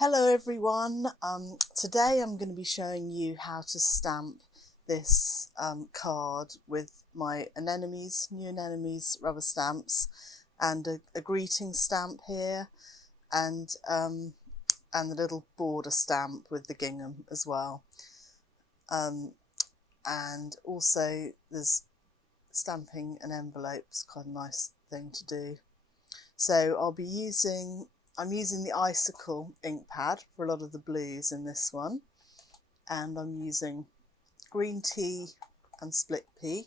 Hello everyone, today I'm going to be showing you how to stamp this card with my new Anemones rubber stamps and a greeting stamp here and the little border stamp with the gingham as well. And also there's stamping an envelope, it's quite a nice thing to do. So I'm using the Icicle ink pad for a lot of the blues in this one, and I'm using green tea and split pea,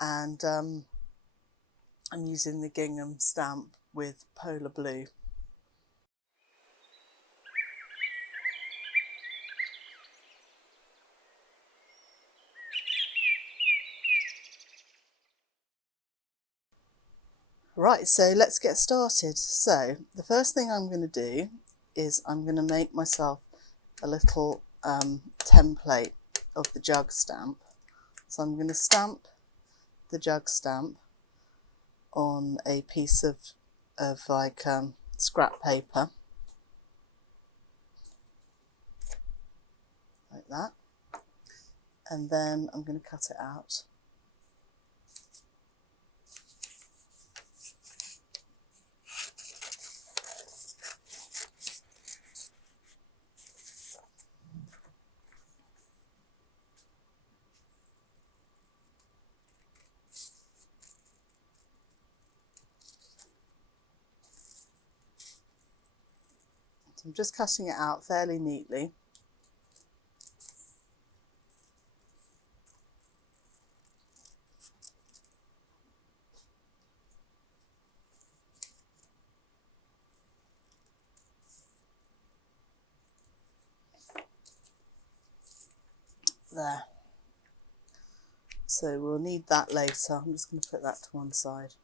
and I'm using the gingham stamp with polar blue. Right, so let's get started. So the first thing I'm going to do is I'm going to make myself a little template of the jug stamp. So I'm going to stamp the jug stamp on a piece of like scrap paper, like that, and then I'm going to cut it out. So I'm just cutting it out fairly neatly. There. So we'll need that later. I'm just going to put that to one side.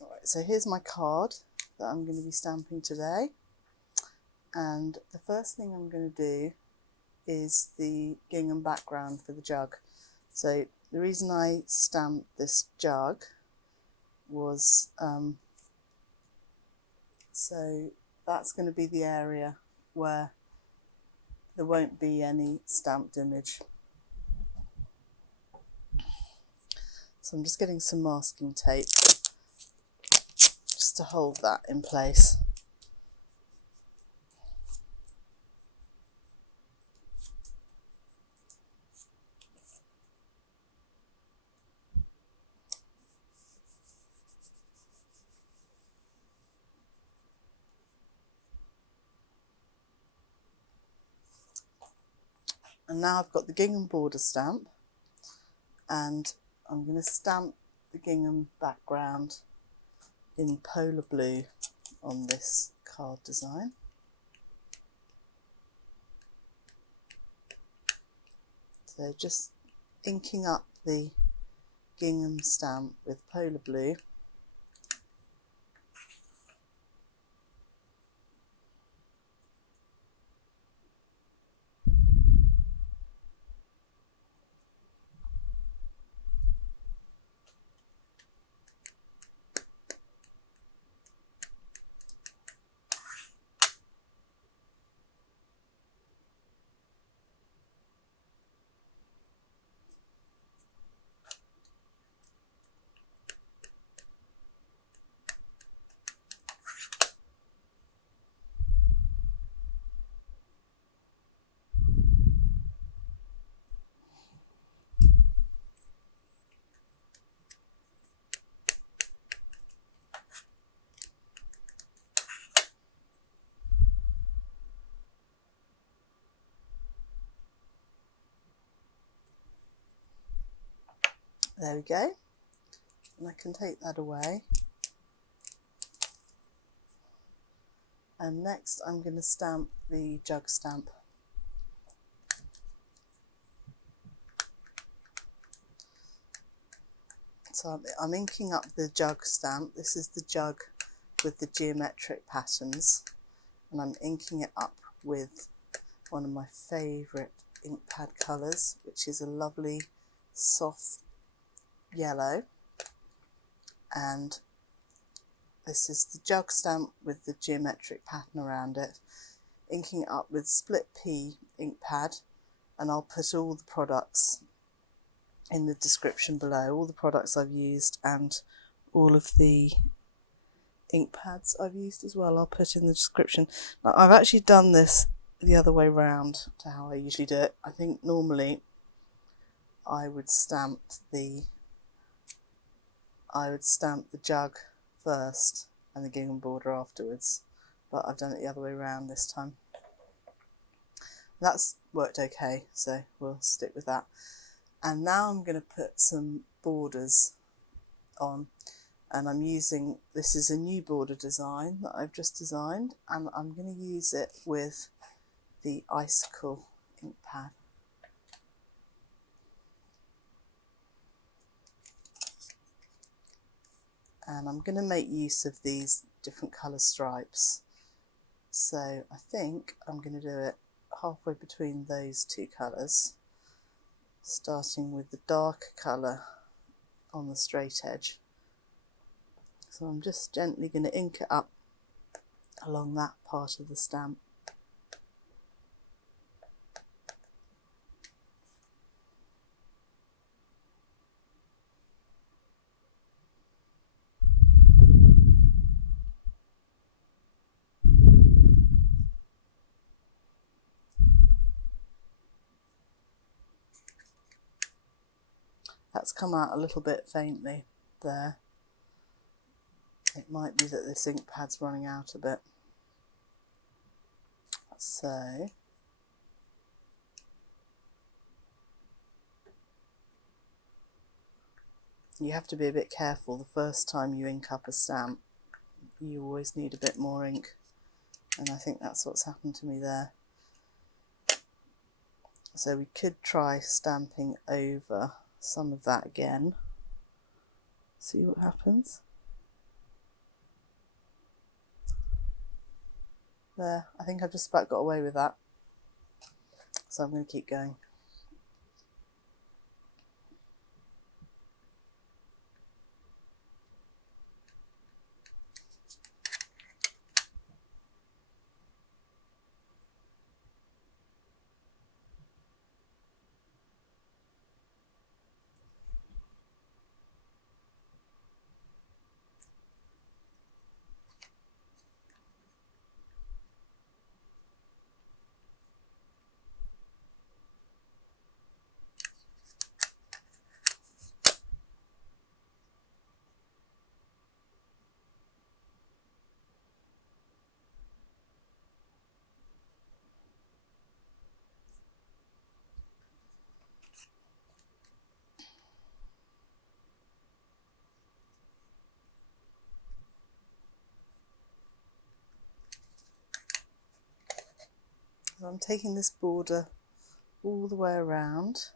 Alright, so here's my card that I'm going to be stamping today. And the first thing I'm going to do is the gingham background for the jug. So the reason I stamped this jug was so that's going to be the area where there won't be any stamped image. So I'm just getting some masking tape just to hold that in place. And now I've got the gingham border stamp, and I'm going to stamp the gingham background in polar blue on this card design. So just inking up the gingham stamp with polar blue. There we go, and I can take that away. And next I'm going to stamp the jug stamp. So I'm inking up the jug stamp. This is the jug with the geometric patterns, and I'm inking it up with one of my favourite ink pad colours, which is a lovely soft yellow, and This is the Jug stamp with the geometric pattern around it. Inking it up with split pea ink pad, and I'll put all the products in the description below, all the products I've used and all of the ink pads I've used as well, I'll put in the description. Now, I've actually done this the other way round to how I usually do it. I think normally I would stamp the jug first and the gingham border afterwards, but I've done it the other way around this time. That's worked okay, so we'll stick with that. And now I'm going to put some borders on, and I'm using, this is a new border design that I've just designed, and I'm going to use it with the icicle ink pad. And I'm going to make use of these different colour stripes. So I think I'm going to do it halfway between those two colours, starting with the darker colour on the straight edge. So I'm just gently going to ink it up along that part of the stamp. That's come out a little bit faintly there. It might be that this ink pad's running out a bit. So you have to be a bit careful the first time you ink up a stamp. You always need a bit more ink, and I think that's what's happened to me there. So we could try stamping over some of that again, see what happens. There, I think I've just about got away with that, so I'm going to keep going. So I'm taking this border all the way around.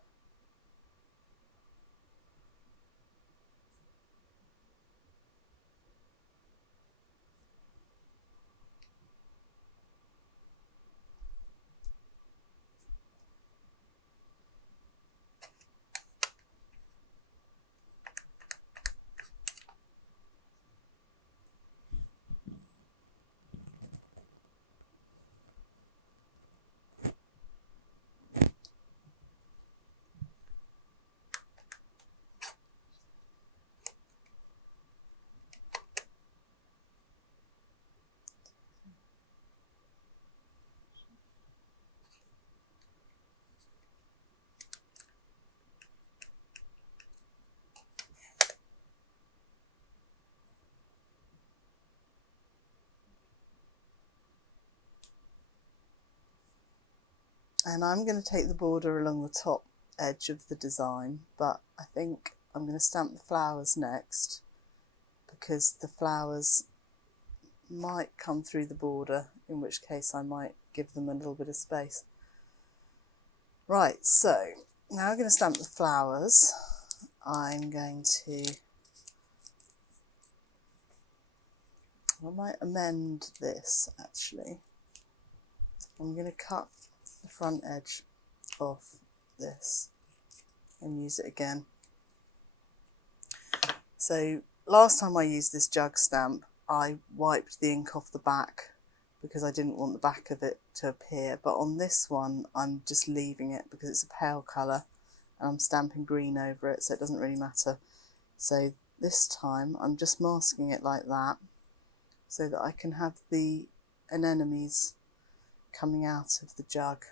And I'm going to take the border along the top edge of the design, but I think I'm going to stamp the flowers next, because the flowers might come through the border, in which case I might give them a little bit of space. Right, so now I'm going to stamp the flowers. I'm going to, I might amend this actually. I'm going to cut the front edge off this and use it again. So last time I used this jug stamp, I wiped the ink off the back because I didn't want the back of it to appear, but on this one I'm just leaving it because it's a pale colour and I'm stamping green over it, so it doesn't really matter. So this time I'm just masking it like that so that I can have the anemones coming out of the jug.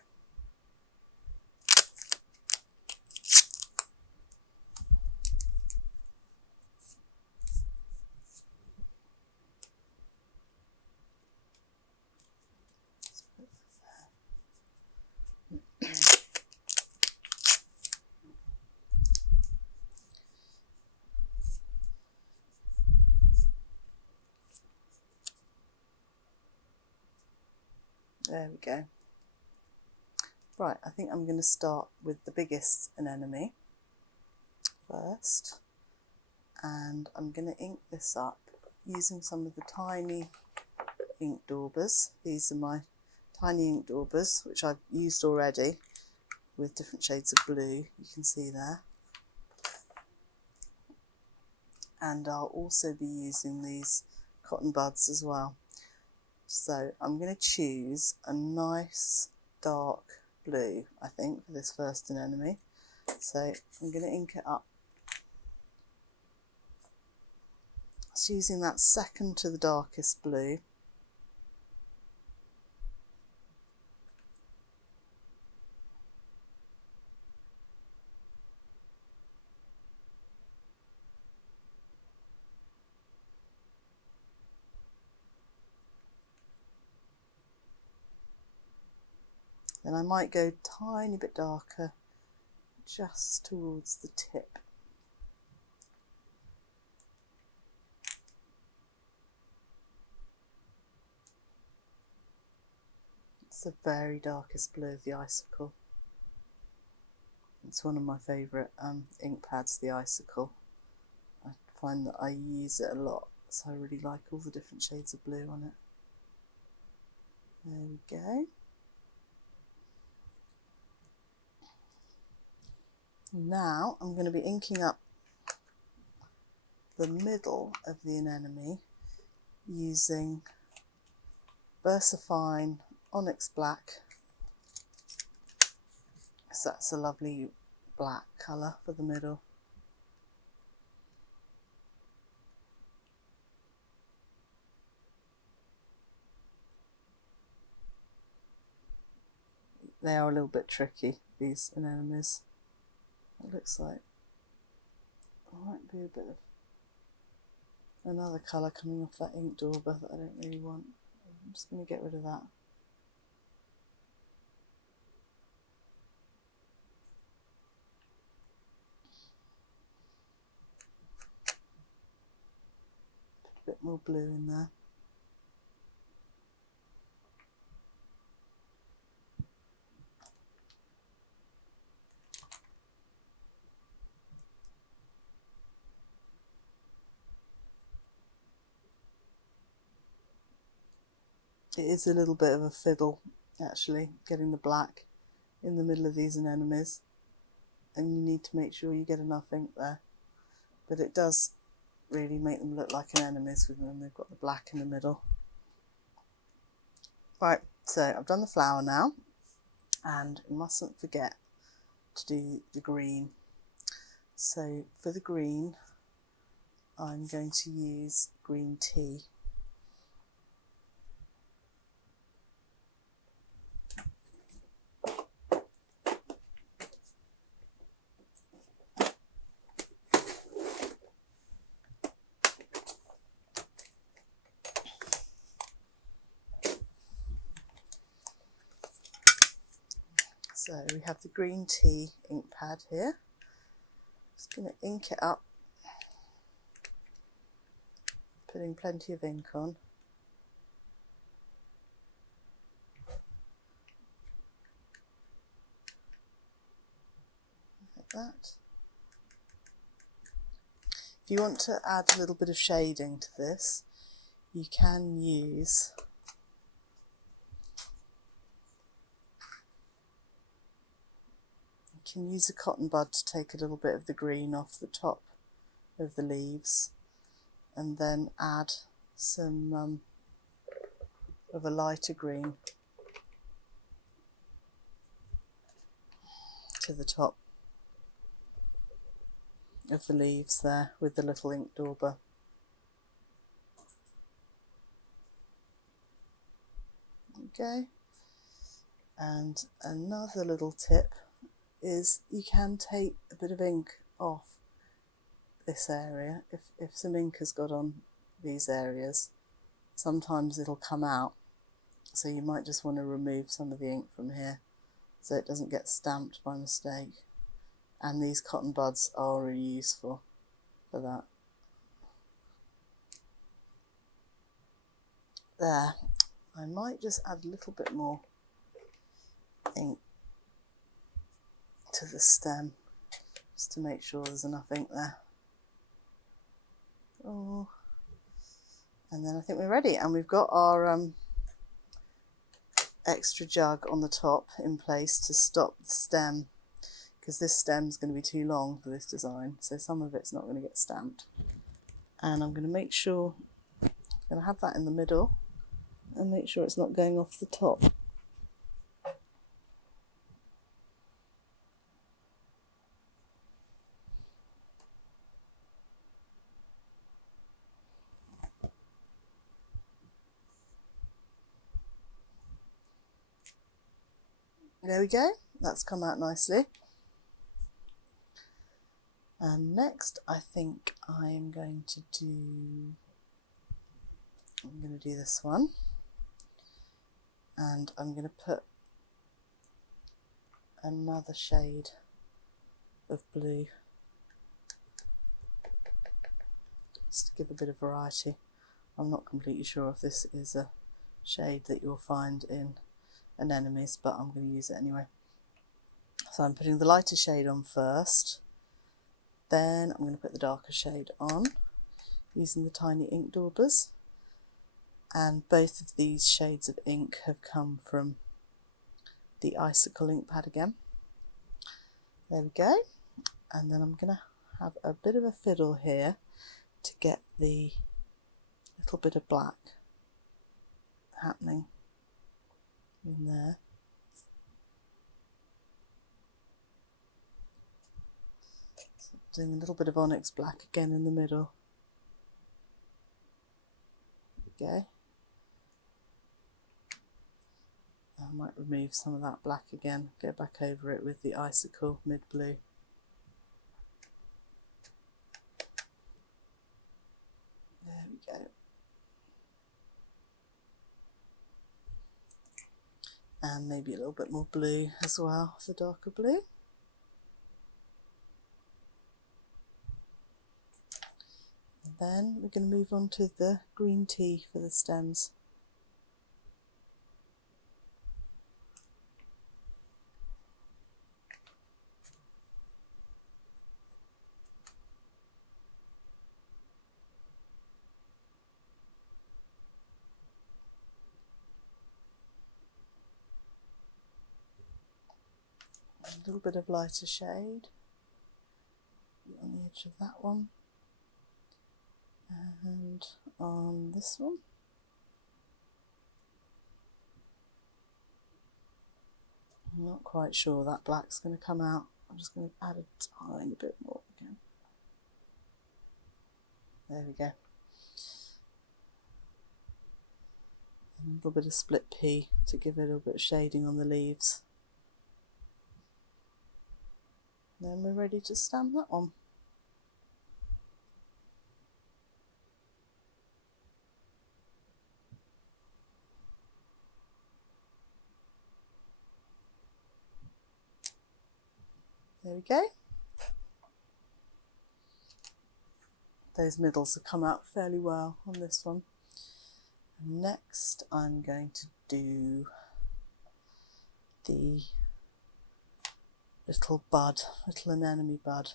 There we go. Right, I think I'm going to start with the biggest anemone first, and I'm going to ink this up using some of the tiny ink daubers. These are my tiny ink daubers, which I've used already with different shades of blue, you can see there. And I'll also be using these cotton buds as well. So I'm going to choose a nice dark blue, I think, for this first anemone. So I'm going to ink it up. Just using that second to the darkest blue. Then I might go a tiny bit darker just towards the tip. It's the very darkest blue of the icicle. It's one of my favourite ink pads, the icicle. I find that I use it a lot, so I really like all the different shades of blue on it. There we go. Now I'm going to be inking up the middle of the anemone using VersaFine Onyx Black, because that's a lovely black colour for the middle. They are a little bit tricky, these anemones. It looks like there might be a bit of another colour coming off that ink dauber that I don't really want. I'm just going to get rid of that. Put a bit more blue in there. It is a little bit of a fiddle, actually, getting the black in the middle of these anemones, and you need to make sure you get enough ink there. But it does really make them look like anemones when they've got the black in the middle. Right, so I've done the flower now, and you mustn't forget to do the green. So for the green, I'm going to use green tea. So we have the green tea ink pad here. Just going to ink it up, putting plenty of ink on. Like that. If you want to add a little bit of shading to this, you can use a cotton bud to take a little bit of the green off the top of the leaves, and then add some of a lighter green to the top of the leaves there with the little ink dauber. Okay, and another little tip is you can take a bit of ink off this area. If some ink has got on these areas, sometimes it'll come out, so you might just want to remove some of the ink from here so it doesn't get stamped by mistake. And these cotton buds are really useful for that. There, I might just add a little bit more ink to the stem just to make sure there's enough ink there. Oh, and then I think we're ready, and we've got our extra jug on the top in place to stop the stem, because this stem's going to be too long for this design, so some of it's not going to get stamped. And I'm going to make sure, I'm going to have that in the middle and make sure it's not going off the top. There we go, that's come out nicely. And next I think I'm going to do this one, and I'm going to put another shade of blue just to give a bit of variety. I'm not completely sure if this is a shade that you'll find in Anemones, but I'm going to use it anyway. So I'm putting the lighter shade on first, then I'm going to put the darker shade on using the tiny ink daubers, and both of these shades of ink have come from the Icicle ink pad again. There we go, and then I'm going to have a bit of a fiddle here to get the little bit of black happening in there. So doing a little bit of onyx black again in the middle. There we go. I might remove some of that black again, go back over it with the Icicle mid blue. There we go. And maybe a little bit more blue as well, the darker blue. And then we're going to move on to the green tea for the stems. A little bit of lighter shade on the edge of that one, and on this one. I'm not quite sure that black's going to come out. I'm just going to add a tiny bit more again. There we go. And a little bit of split pea to give it a little bit of shading on the leaves. Then we're ready to stamp that on. There we go. Those middles have come out fairly well on this one. And next I'm going to do the little bud, little anemone bud,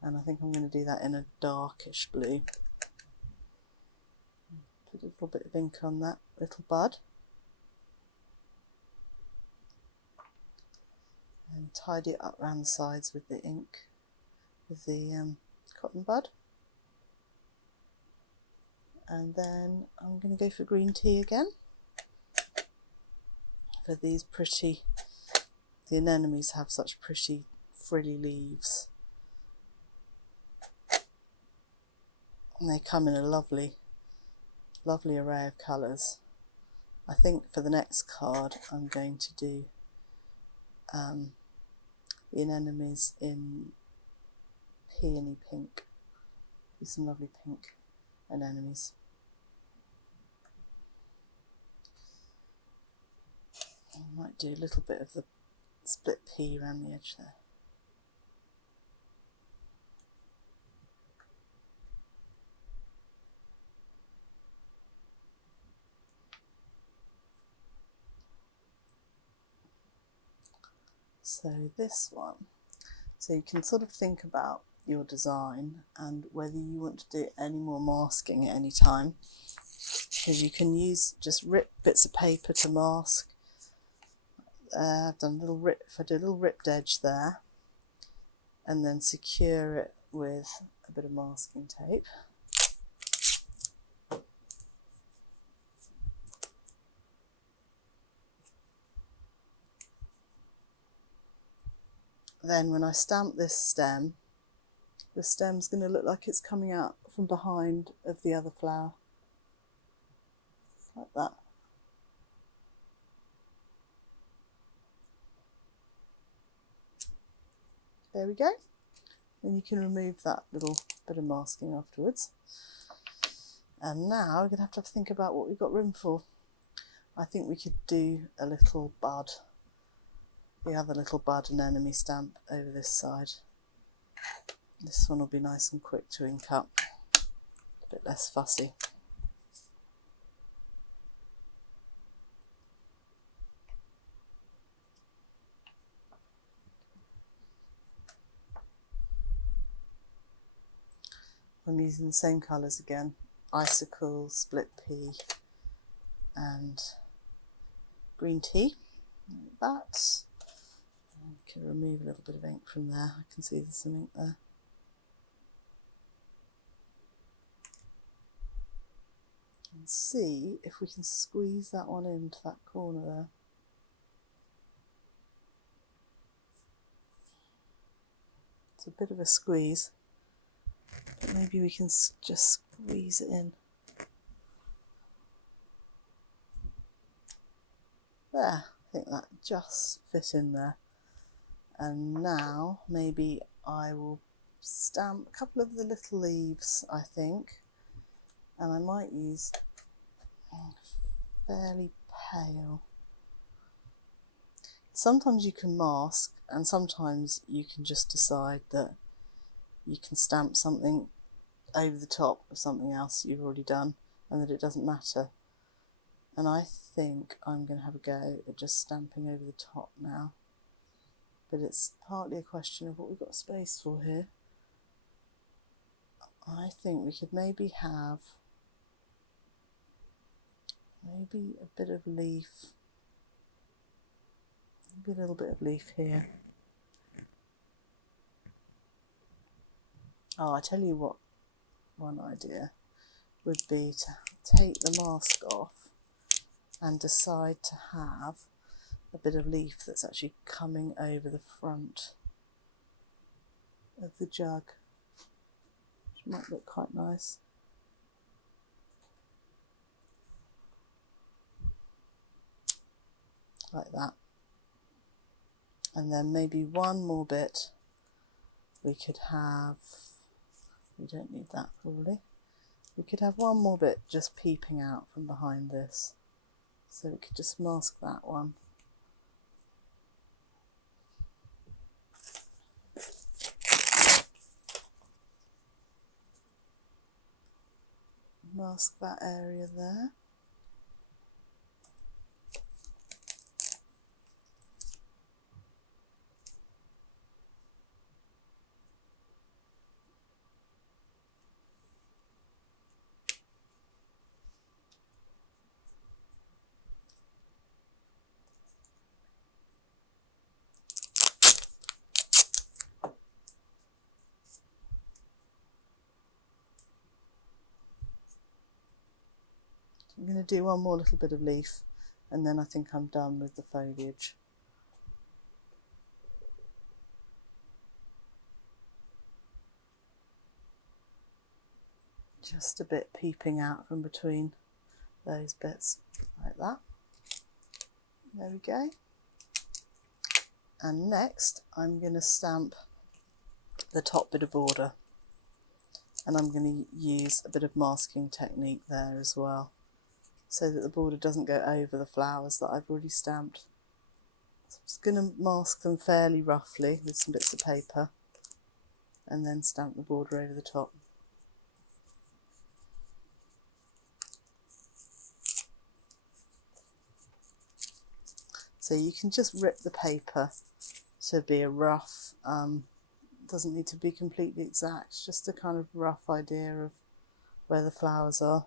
and I think I'm going to do that in a darkish blue. Put a little bit of ink on that little bud and tidy it up around the sides with the ink, with the cotton bud, And then I'm going to go for green tea again for these pretty, the anemones have such pretty frilly leaves, and they come in a lovely array of colours. I think for the next card I'm going to do the anemones in peony pink. There's some lovely pink anemones. I might do a little bit of the split pea around the edge there. So this one, so you can sort of think about your design and whether you want to do any more masking at any time, because you can use, just rip bits of paper to mask. I've done a little rip, if I do a little ripped edge there, and then secure it with a bit of masking tape. Then when I stamp this stem, the stem's going to look like it's coming out from behind of the other flower, like that. There we go. Then you can remove that little bit of masking afterwards. And now we're going to have think about what we've got room for. I think we could do a little bud, the other little bud anemone stamp over this side. This one will be nice and quick to ink up, a bit less fussy. I'm using the same colours again, icicle, split pea and green tea, like that. I can remove a little bit of ink from there, I can see there's some ink there. And see if we can squeeze that one into that corner there. It's a bit of a squeeze, but maybe we can just squeeze it in. There, I think that just fit in there. And now maybe I will stamp a couple of the little leaves, I think, and I might use fairly pale. Sometimes you can mask, and sometimes you can just decide that you can stamp something over the top of something else you've already done and that it doesn't matter. And I think I'm going to have a go at just stamping over the top now. But it's partly a question of what we've got space for here. I think we could maybe have maybe a bit of leaf, maybe a little bit of leaf here. Oh, I tell you what, one idea would be to take the mask off and decide to have a bit of leaf that's actually coming over the front of the jug, which might look quite nice. Like that. And then maybe one more bit we could have, we don't need that probably, we could have one more bit just peeping out from behind this, so we could just mask that one. Mask that area there. I'm going to do one more little bit of leaf and then I think I'm done with the foliage. Just a bit peeping out from between those bits, like that. There we go. And next I'm going to stamp the top bit of border, and I'm going to use a bit of masking technique there as well, so that the border doesn't go over the flowers that I've already stamped. So I'm just going to mask them fairly roughly with some bits of paper and then stamp the border over the top. So you can just rip the paper to be a rough, doesn't need to be completely exact, just a kind of rough idea of where the flowers are.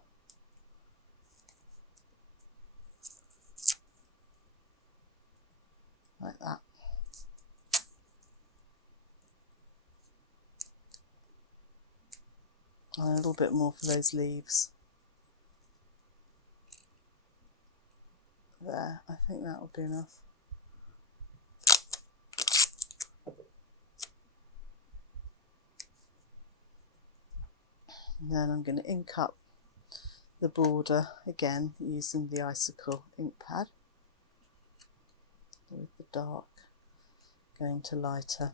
Like that. And a little bit more for those leaves. There, I think that will be enough. And then I'm going to ink up the border again using the icicle ink pad, with the dark going to lighter.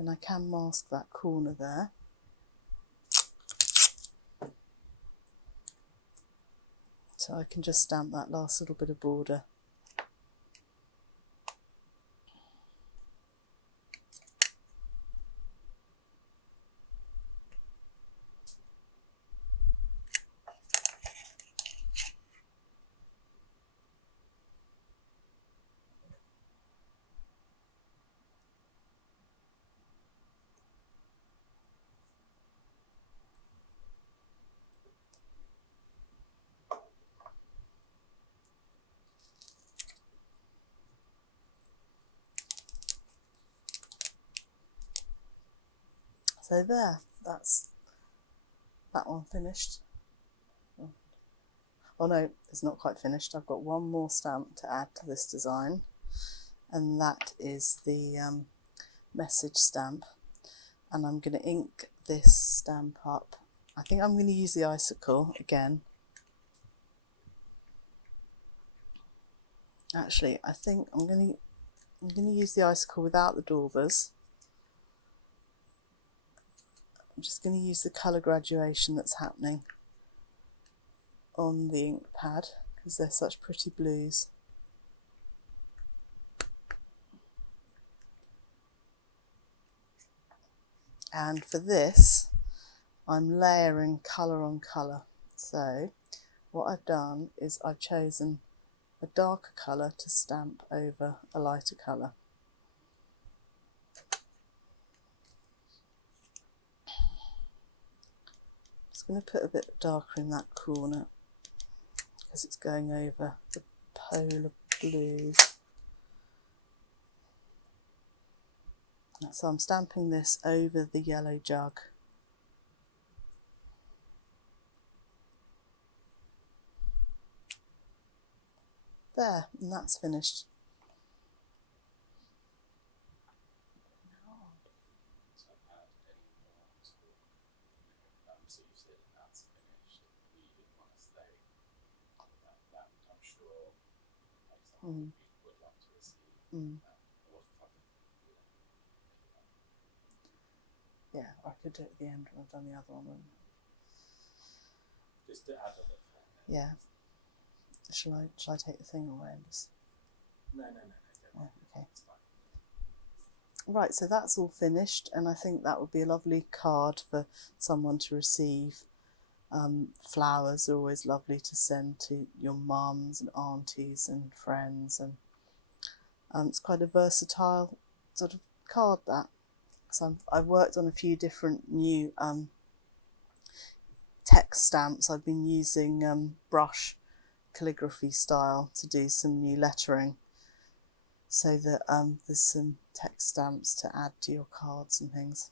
And I can mask that corner there. So I can just stamp that last little bit of border. So there, that's that one finished. Oh no, it's not quite finished. I've got one more stamp to add to this design, and that is the message stamp. And I'm going to ink this stamp up. I think I'm going to use the icicle again. Actually, I think I'm going to use the icicle without the daubers. I'm just going to use the colour graduation that's happening on the ink pad because they're such pretty blues. And for this, I'm layering colour on colour. So what I've done is I've chosen a darker colour to stamp over a lighter colour. Just going to put a bit darker in that corner because it's going over the polar blues. So I'm stamping this over the yellow jug. There, and that's finished. Mm. Mm. Yeah, I could do it at the end when I've done the other one. Just to add on it. Yeah. Shall I take the thing away and just... No. Oh, okay. It's fine. Right, so that's all finished, and I think that would be a lovely card for someone to receive Flowers are always lovely to send to your mums and aunties and friends, and it's quite a versatile sort of card, that. So I've worked on a few different new text stamps. I've been using brush calligraphy style to do some new lettering, so that there's some text stamps to add to your cards and things.